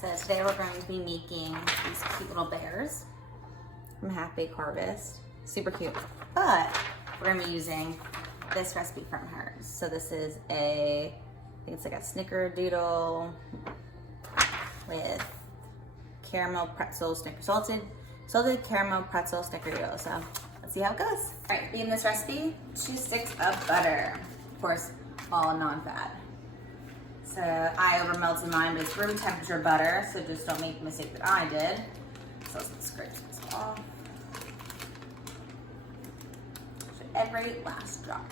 so today we're going to be making these cute little bears from Half Baked Harvest. Super cute. But we're gonna be using this recipe from hers. So this is I think it's like a Snickerdoodle with caramel pretzel salted caramel pretzel Snickerdoodle. So let's see how it goes. All right, in this recipe, 2 sticks of butter. Of course, all non-fat. So I over melted mine, but it's room temperature butter, so just don't make the mistake that I did. So let's scrape this off. So every last drop.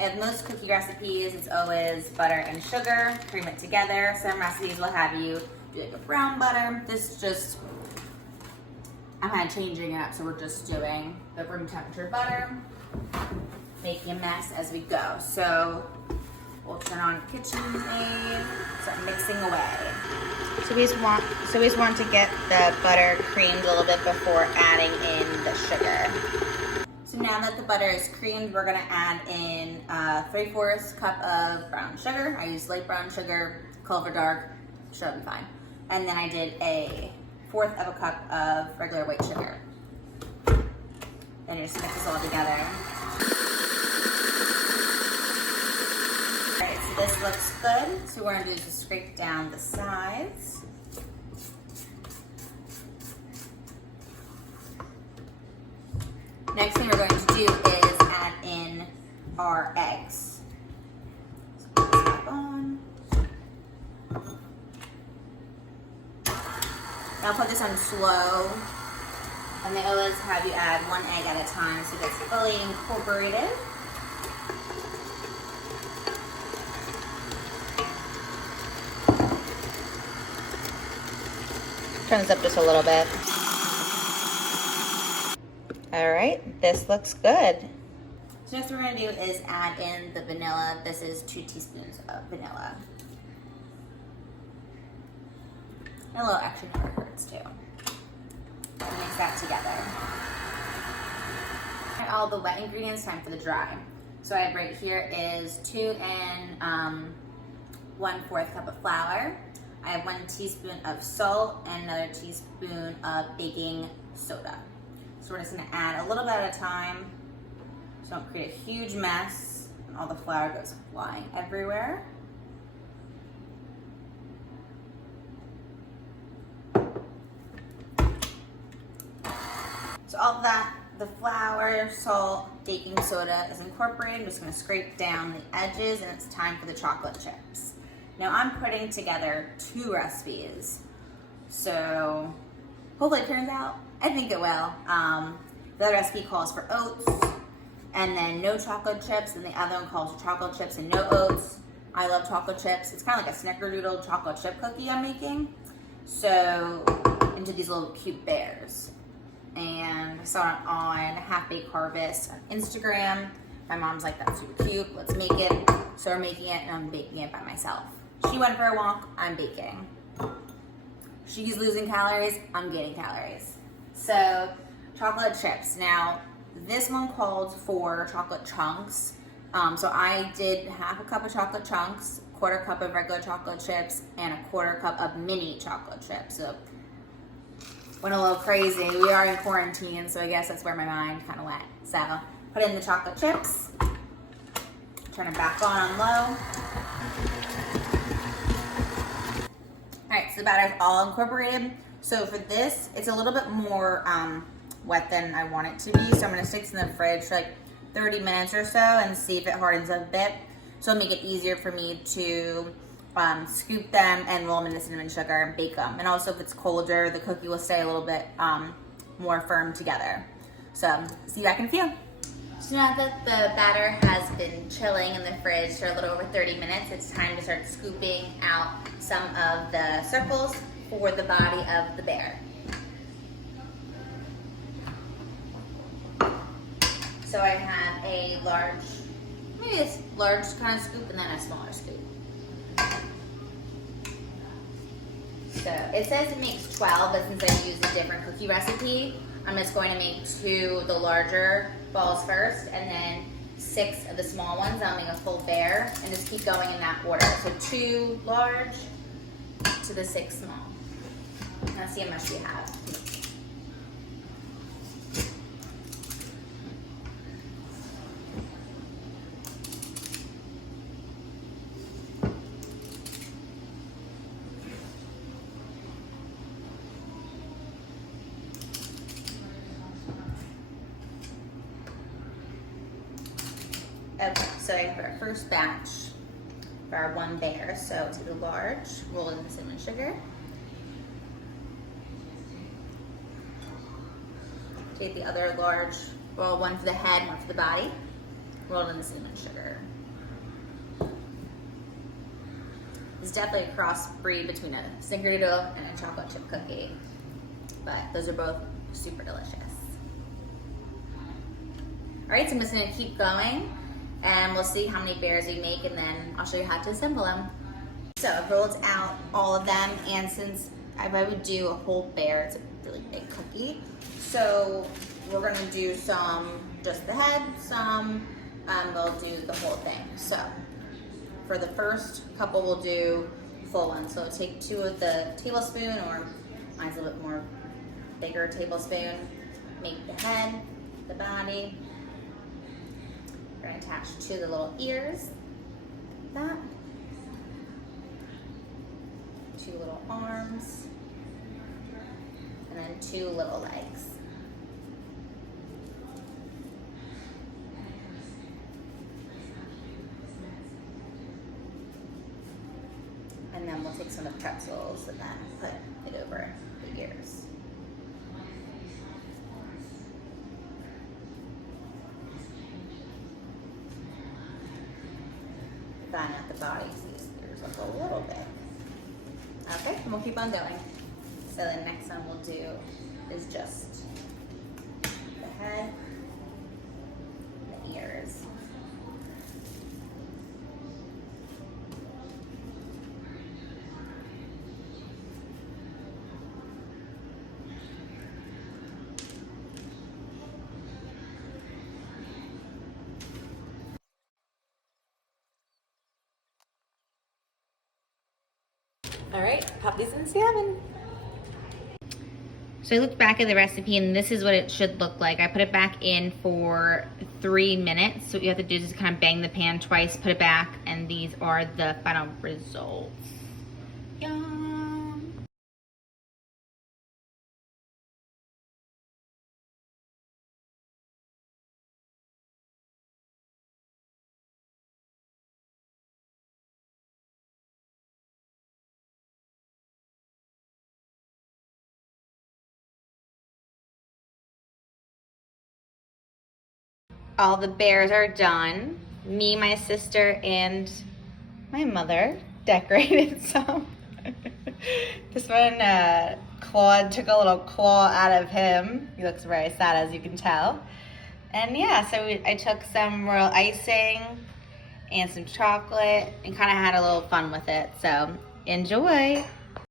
In most cookie recipes, it's always butter and sugar, cream it together. Some recipes will have you do like a brown butter. This is just, I'm kind of changing it up, so we're just doing the room temperature butter, making a mess as we go. So we'll turn on KitchenAid, start mixing away. So we just want to get the butter creamed a little bit before adding in the sugar. So now that the butter is creamed, we're gonna add in 3/4 cup of brown sugar. I used light brown sugar, Culver Dark, should be fine. And then I did 1/4 of a cup of regular white sugar. Then you just mix this all together. Alright, so this looks good. So what we're gonna do is just scrape down the sides. Next thing we're going to do is add in our eggs. So put this back on. Now put this on slow. And they always have you add 1 egg at a time so it gets fully incorporated. Turn this up just a little bit. All right, this looks good. So next what we're gonna do is add in the vanilla. This is 2 teaspoons of vanilla. And a little extra never hurts too. Mix that together. All right, all the wet ingredients, time for the dry. So I have right here is 2 and 1/4 cup of flour. I have 1 teaspoon of salt and another teaspoon of baking soda. So we're just gonna add a little bit at a time so don't create a huge mess and all the flour goes flying everywhere. So all of that, the flour, salt, baking soda is incorporated. I'm just gonna scrape down the edges and it's time for the chocolate chips. Now I'm putting together 2 recipes, so hopefully it turns out. I think it will. The other recipe calls for oats and then no chocolate chips, and the other one calls for chocolate chips and no oats. I love chocolate chips. It's kind of like a Snickerdoodle chocolate chip cookie I'm making. So into these little cute bears. And I saw it on Half Baked Harvest on Instagram. My mom's like, that's super cute, let's make it. So we're making it and I'm baking it by myself. She went for a walk, I'm baking. She's losing calories, I'm gaining calories. So, chocolate chips. Now, this one called for chocolate chunks. So I did 1/2 cup of chocolate chunks, 1/4 cup of regular chocolate chips, and 1/4 cup of mini chocolate chips. So, went a little crazy. We are in quarantine, so I guess that's where my mind kind of went. So, put in the chocolate chips, turn it back on low. All right, so the batter's all incorporated. So for this, it's a little bit more wet than I want it to be. So I'm gonna stick this in the fridge for like 30 minutes or so and see if it hardens up a bit. So it'll make it easier for me to scoop them and roll them into cinnamon sugar and bake them. And also if it's colder, the cookie will stay a little bit more firm together. So see you back in a few. So now that the batter has been chilling in the fridge for a little over 30 minutes, it's time to start scooping out some of the circles for the body of the bear. So I have a large, maybe a large kind of scoop and then a smaller scoop. So it says it makes 12, but since I used a different cookie recipe, I'm just going to make 2 the larger balls first and then 6 of the small ones. I'll make a full bear and just keep going in that order. So 2 large, to the 6 small. Let's see how much we have. Okay, so for our first batch, for our 1 bear, so take the large, roll it in the cinnamon sugar. Take the other large, roll 1 for the head, 1 for the body, roll it in the cinnamon sugar. It's definitely a cross breed between a Snickerdoodle and a chocolate chip cookie, but those are both super delicious. All right, so I'm just gonna keep going, and we'll see how many bears we make, and then I'll show you how to assemble them. So I've rolled out all of them, and since I would do a whole bear, it's a really big cookie, so we're gonna do some just the head, some we'll do the whole thing. So for the first couple, we'll do full ones. So take 2 of the tablespoon, or mine's a little bit more bigger tablespoon, make the head, the body. We're gonna attach to the little ears, like that. 2 little arms, and then 2 little legs. And then we'll take some of the pretzels and then put it over the ears. Fine at the body, so these ears look a little bit. Okay, and we'll keep on going. So the next one we'll do is just the head, the ears. All right, pop these into the oven. So I looked back at the recipe, and this is what it should look like. I put it back in for 3 minutes. So what you have to do is just kind of bang the pan twice, put it back, and these are the final results. Yum. All the bears are done. Me, my sister, and my mother decorated some. This one, Claude took a little claw out of him. He looks very sad, as you can tell. And yeah, so I took some royal icing and some chocolate and kind of had a little fun with it. So enjoy.